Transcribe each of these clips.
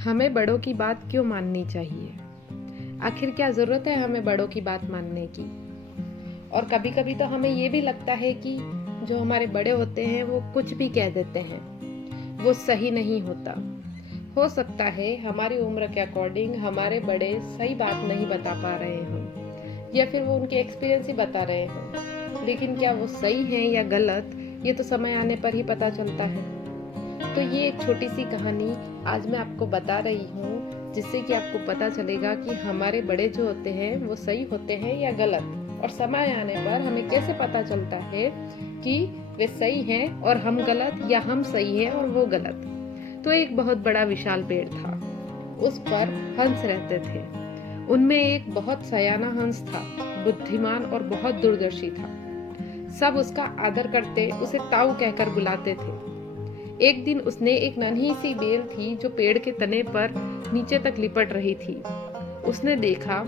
हमें बड़ों की बात क्यों माननी चाहिए? आखिर क्या ज़रूरत है हमें बड़ों की बात मानने की? और कभी-कभी तो हमें ये भी लगता है कि जो हमारे बड़े होते हैं वो कुछ भी कह देते हैं, वो सही नहीं होता। हो सकता है हमारी उम्र के अकॉर्डिंग हमारे बड़े सही बात नहीं बता पा रहे हों या फिर वो उनके एक्सपीरियंस ही बता रहे हों, लेकिन क्या वो सही हैं या गलत, ये तो समय आने पर ही पता चलता है। तो ये एक छोटी सी कहानी आज मैं आपको बता रही हूँ, जिससे कि आपको पता चलेगा कि हमारे बड़े जो होते हैं वो सही होते हैं या गलत, और समय आने पर हमें कैसे पता चलता है कि वे सही हैं और हम गलत, या हम सही हैं और वो गलत। तो एक बहुत बड़ा विशाल पेड़ था, उस पर हंस रहते थे। उनमें एक बहुत सयाना हंस था, बुद्धिमान और बहुत दूरदर्शी था। सब उसका आदर करते, उसे ताऊ कहकर बुलाते थे। एक दिन उसने एक नन्ही सी बेल थी जो पेड़ के तने पर नीचे तक लिपट रही थी। उसने देखा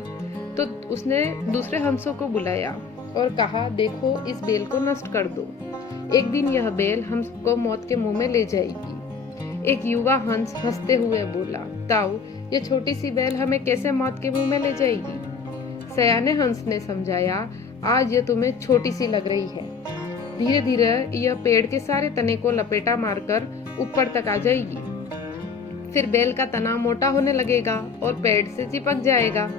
तो उसने दूसरे हंसों को बुलाया और कहा, देखो, इस बेल को नष्ट कर दो। एक दिन यह बेल हमको मौत के मुंह में ले जाएगी। एक युवा हंस हंसते हुए बोला, ताऊ, ये छोटी सी बेल हमें कैसे मौत के मुंह में ले जाएगी? सयाने हंस ने समझाया, आज यह तुम्हें छोटी सी लग रही है, धीरे धीरे यह पेड़ के सारे तने को लपेटा मारकर ऊपर तक आ जाएगी। फिर बेल का तना मोटा होने लगेगा और पेड़ से चिपक जाएगा।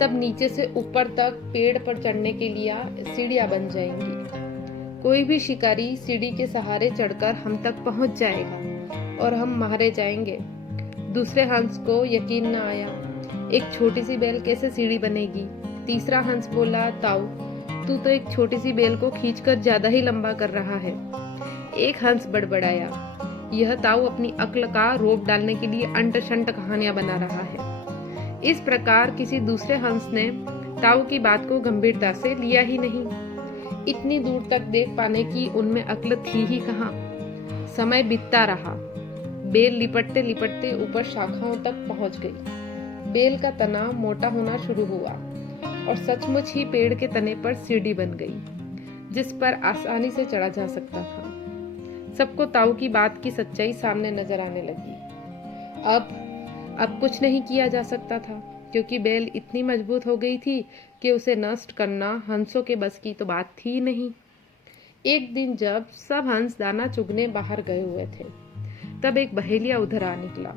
तब नीचे से ऊपर तक पेड़ पर चढ़ने के लिए सीढ़ियां बन जाएंगी। कोई भी शिकारी सीढ़ी के सहारे चढ़कर हम तक पहुंच जाएगा और हम मारे जाएंगे। दूसरे हंस को यकीन न आया, एक छोटी सी बेल कैसे सीढ़ी बनेगी? तीसरा हंस बोला, ताऊ, तू तो एक छोटी सी बेल को खींचकर ज्यादा ही लंबा कर रहा है। एक हंस बड़बड़ाया, यह ताऊ अपनी अक्ल का रोप डालने के लिए अंट शंट कहानियां बना रहा है। इस प्रकार किसी दूसरे हंस ने ताऊ की बात को गंभीरता से लिया ही नहीं। इतनी दूर तक देख पाने की उनमें अक्ल थी ही कहाँ। समय बीतता रहा। बेल लिपटते लिपटते ऊपर शाखाओं तक पहुंच गई। बेल का तना मोटा होना शुरू हुआ और सचमुच ही पेड़ के तने पर सीढ़ी बन गई, जिस पर आसानी से चढ़ा जा सकता था। सबको ताऊ की बात की सच्चाई सामने नजर आने लगी। अब कुछ नहीं किया जा सकता था, क्योंकि बेल इतनी मजबूत हो गई थी कि उसे नष्ट करना हंसों के बस की तो बात थी ही नहीं। एक दिन जब सब हंस दाना चुगने बाहर गए हुए थे, तब एक बहेलिया उधर आ निकला।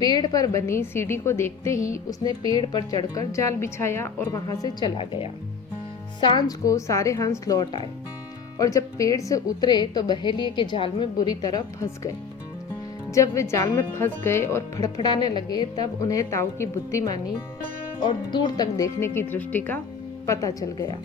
पेड़ पर बनी सीढ़ी को देखते ही उसने पेड़ पर चढ़कर जाल बिछाया और वहां से चला गया। सांझ को सारे हंस लौट आए और जब पेड़ से उतरे तो बहेलिये के जाल में बुरी तरह फंस गए। जब वे जाल में फंस गए और फड़फड़ाने लगे, तब उन्हें ताऊ की बुद्धिमानी और दूर तक देखने की दृष्टि का पता चल गया।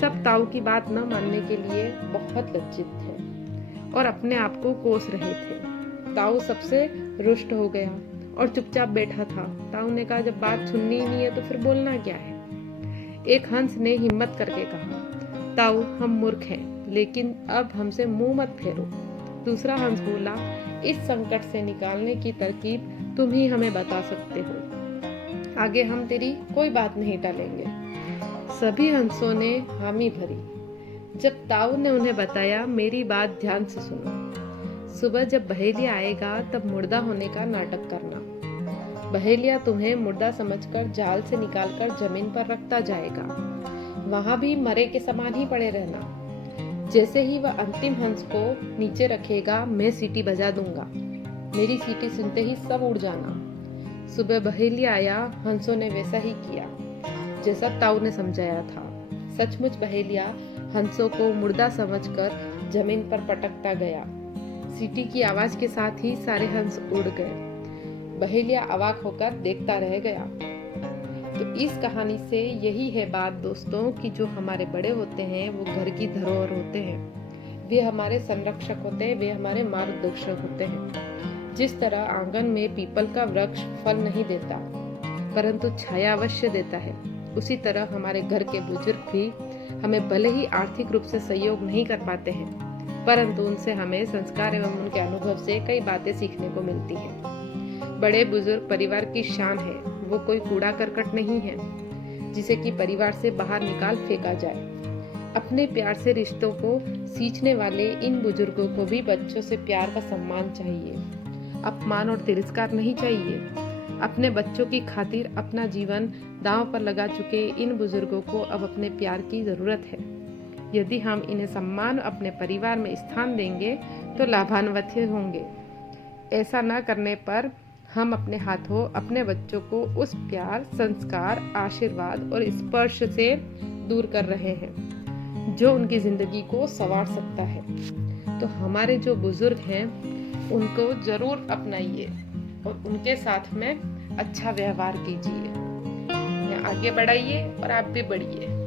सब ताऊ की बात न मानने के लिए बहुत लज्जित थे और अपने आप को कोस रहे थे। ताऊ सबसे रुष्ट हो गया और चुपचाप बैठा था। ताऊ ने कहा, जब बात सुननी ही नहीं है तो फिर बोलना क्या है? एक हंस ने हिम्मत करके कहा, ताऊ, हम मूर्ख हैं, लेकिन अब हमसे मुंह मत फेरो। दूसरा हंस बोला, इस संकट से निकालने की तरकीब तुम ही हमें बता सकते हो। आगे हम तेरी कोई बात नहीं टालेंगे। सभी हंसों ने हामी भरी। जब ताऊ ने उन्हें बताया, मेरी बात ध्यान से सुनो। सुबह जब बहेलिया आएगा तब मुर्दा होने का नाटक करना। बहेलिया तुम्हें मुर्दा समझकर जाल से निकालकर जमीन पर रखता जाएगा। वहां भी मरे के समान ही पड़े रहना। जैसे ही वह अंतिम हंस को नीचे रखेगा, मैं सीटी बजा दूंगा। मेरी सीटी सुनते ही सब उड़ जाना। सुबह बहेलिया आया, हंसों ने वैसा ही किया जैसा ताऊ ने समझाया था। सचमुच बहेलिया हंसों को मुर्दा समझकर जमीन पर पटकता गया। सीटी की आवाज के साथ ही सारे हंस उड़ गए। बहेलिया अवाक होकर देखता रह गया। तो इस कहानी से यही है बात दोस्तों, कि जो हमारे बड़े होते हैं वो घर की धरोहर होते हैं। वे हमारे संरक्षक होते हैं, वे हमारे मार्गदर्शक होते हैं। जिस तरह आंगन में पीपल का वृक्ष फल नहीं देता परंतु छाया अवश्य देता है, उसी तरह हमारे घर के बुजुर्ग भी हमें भले ही आर्थिक रूप से सहयोग नहीं कर पाते हैं, परंतु उनसे हमें संस्कार एवं उनके अनुभव से कई बातें सीखने को मिलती हैं। बड़े बुजुर्ग परिवार की शान है, वो कोई कूड़ा करकट नहीं है जिसे कि परिवार से बाहर निकाल फेंका जाए। अपने प्यार से रिश्तों को सींचने वाले इन बुजुर्गों को भी बच्चों से प्यार का सम्मान चाहिए। अपमान और तिरस्कार नहीं चाहिए। अपने बच्चों की खातिर अपना जीवन दांव पर लगा चुके इन बुजुर्गों को अब अपने प्यार की ज़रूरत है। यदि हम इन्हें सम्मान अपने परिवार में स्थान देंगे तो लाभान्वित होंगे। ऐसा न करने पर हम अपने हाथों अपने बच्चों को उस प्यार, संस्कार, आशीर्वाद और स्पर्श से दूर कर रहे हैं जो उनकी जिंदगी को संवार सकता है। तो हमारे जो बुजुर्ग हैं उनको जरूर अपनाइए और उनके साथ में अच्छा व्यवहार कीजिए, आगे बढ़ाइए और आप भी बढ़िए।